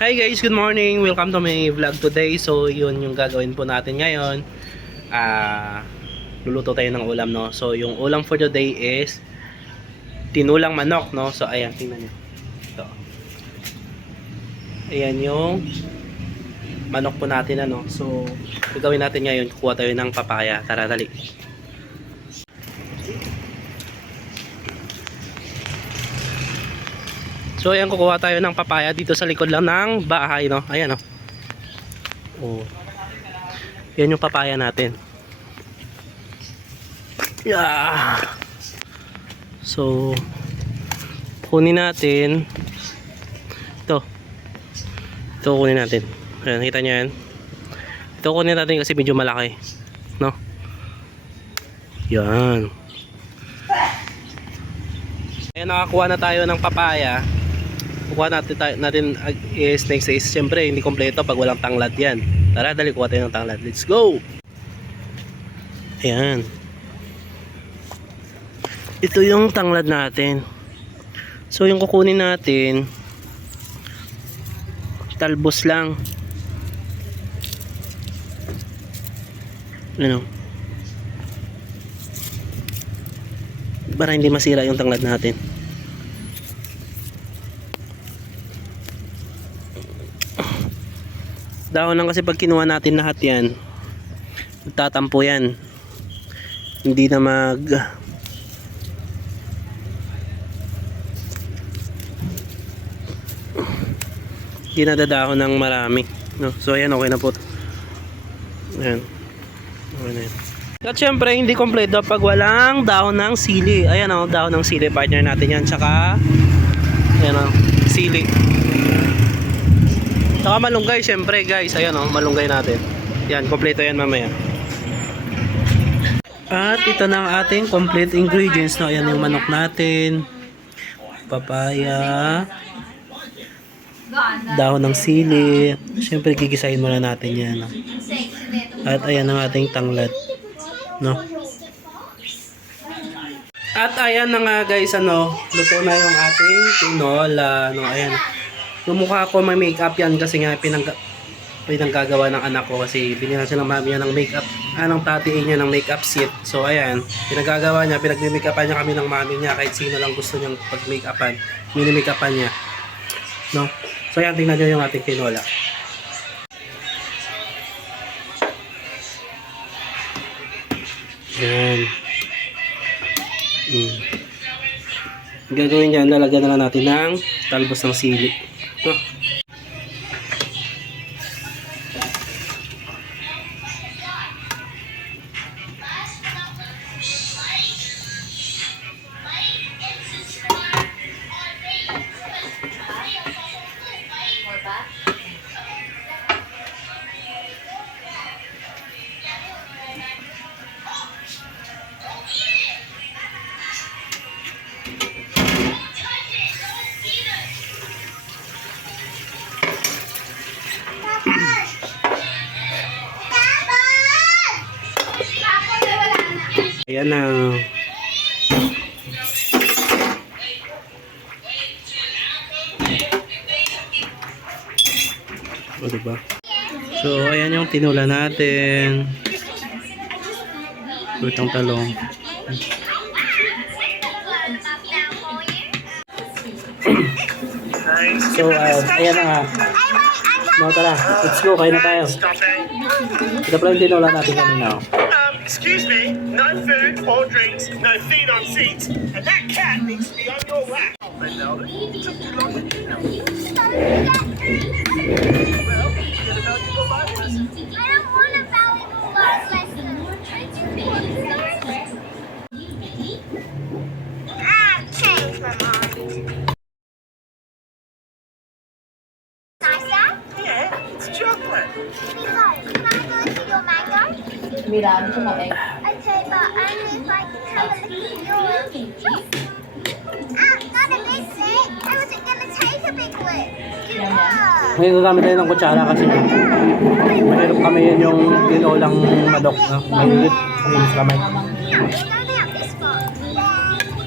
Hi guys, good morning. Welcome to my vlog today. So, yun yung gagawin po natin ngayon. Luluto tayo ng ulam, no? So, yung ulam for today is tinulang manok, no? So, ayan, tingnan nyo. Ito. Ayan yung manok po natin, ano? So, gagawin natin ngayon, kukuha tayo ng papaya. Tara, dali. So, ayan, kukuha tayo ng papaya dito sa likod lang ng bahay, no? Ayan, no? Oh. Yan yung papaya natin. Yeah. So, kunin natin. Ito. Ito kunin natin. Ayan, kita nyo yan. Ito kunin natin kasi medyo malaki. No? Yan. Ayan, nakakuha na tayo ng papaya. Kukuha natin is next is syempre hindi kompleto pag walang tanglad yan. Tara, dali kuha tayo ng tanglad. Let's go! Ayan. Ito yung tanglad natin. So yung kukunin natin, talbos lang. Ano? Para hindi masira yung tanglad natin. Dahon lang kasi pag kinuha natin lahat yan, tatampo yan. Hindi na hindi na dadahon ng marami, no? So ayan, okay na po. Ayan. Okay na yan. At syempre hindi kompleto pag walang dahon ng sili. Ayan o, dahon ng sili, partner natin yan. Tsaka ayan o, sili. Saka malunggay, syempre guys. Ayan o, malunggay natin. Yan, kompleto yan mamaya. At ito na ang ating complete ingredients, no? Ayan yung manok natin, papaya, dahon ng sili. Syempre gigisahin muna natin yan, no? At ayan ang ating tanglad, no? At ayan na nga guys, ano, luto na yung ating tinola, no? Ayan. Yung mukha ko may makeup yan kasi nga pinanggagawa ng anak ko kasi binila siya ng mami niya ng makeup, ng tati niya ng makeup set. So ayan, pinagagawa niya, pinagmi-makeupan niya kami ng mami niya kahit sino lang gusto niyang pag-makeupan, mini-makeupan niya. No? So ayan, tingnan niyo yung ating tinola. Ayan. Gagawin niya, lalagyan na lang natin ng talbos ng sili. No? Ayan na. O, diba? So, ayan yung tinula natin. Lutong talong. So, ayan na nga. No, tara. Let's go. Kain na tayo. Ito pala yung tinula natin kanina. Excuse me, no food or drinks, no feet on seats, and that cat needs to be on your lap. Oh, Melvin, it took too long to get out. Well, get a valuable life lesson. I don't want a valuable life lesson. I've changed my mind. Nicer? Yeah, it's chocolate. So, can I go to your mango? Mira, gusto mo egg? Okay, but only if I can have a look at yours. Not a big lick. I wasn't going to take a big lick. You are. Ngayon nagamit tayo ng kutsara kasi mahirap kami yun yung tinolang manok. No? Mahirap kami. No, going out this far. No, it was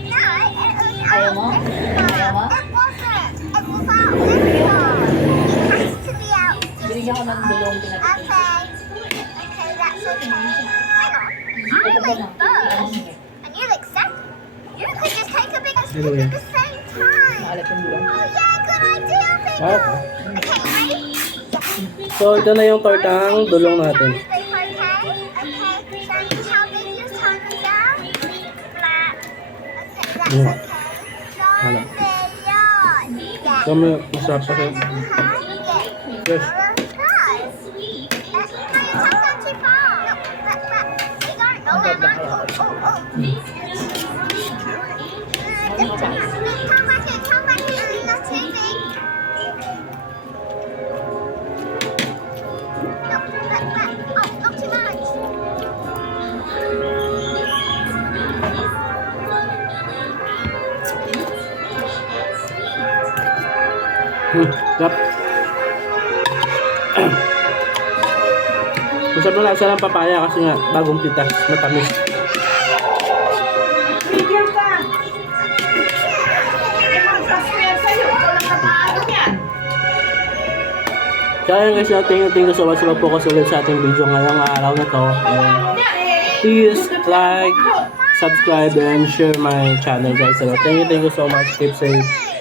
Ayaw mo? Ayaw mo? It wasn't. It was out this far. Hallelujah. the same time. Maalat yung bulong. Oh yeah, good idea, Bingo. Ah. Okay, ready? So, ito na yung tortang dulong natin. Okay, so how big your tongue is out? Flat. Okay, that's Yeah. okay. Wala. Yeah. So, may masarap pa kayo. Yes. Yep. Masarap na lasa ng papaya kasi nga bagong pitas, matamis. Bigyan ka! Eh, magpaswerte sa'yo. Ikaw lang nataano yan. Kaya guys, thank you so much sa pag-focus ulit sa ating video ngayong araw na to. And please like, subscribe, and share my channel guys. So, thank you so much. Keep safe.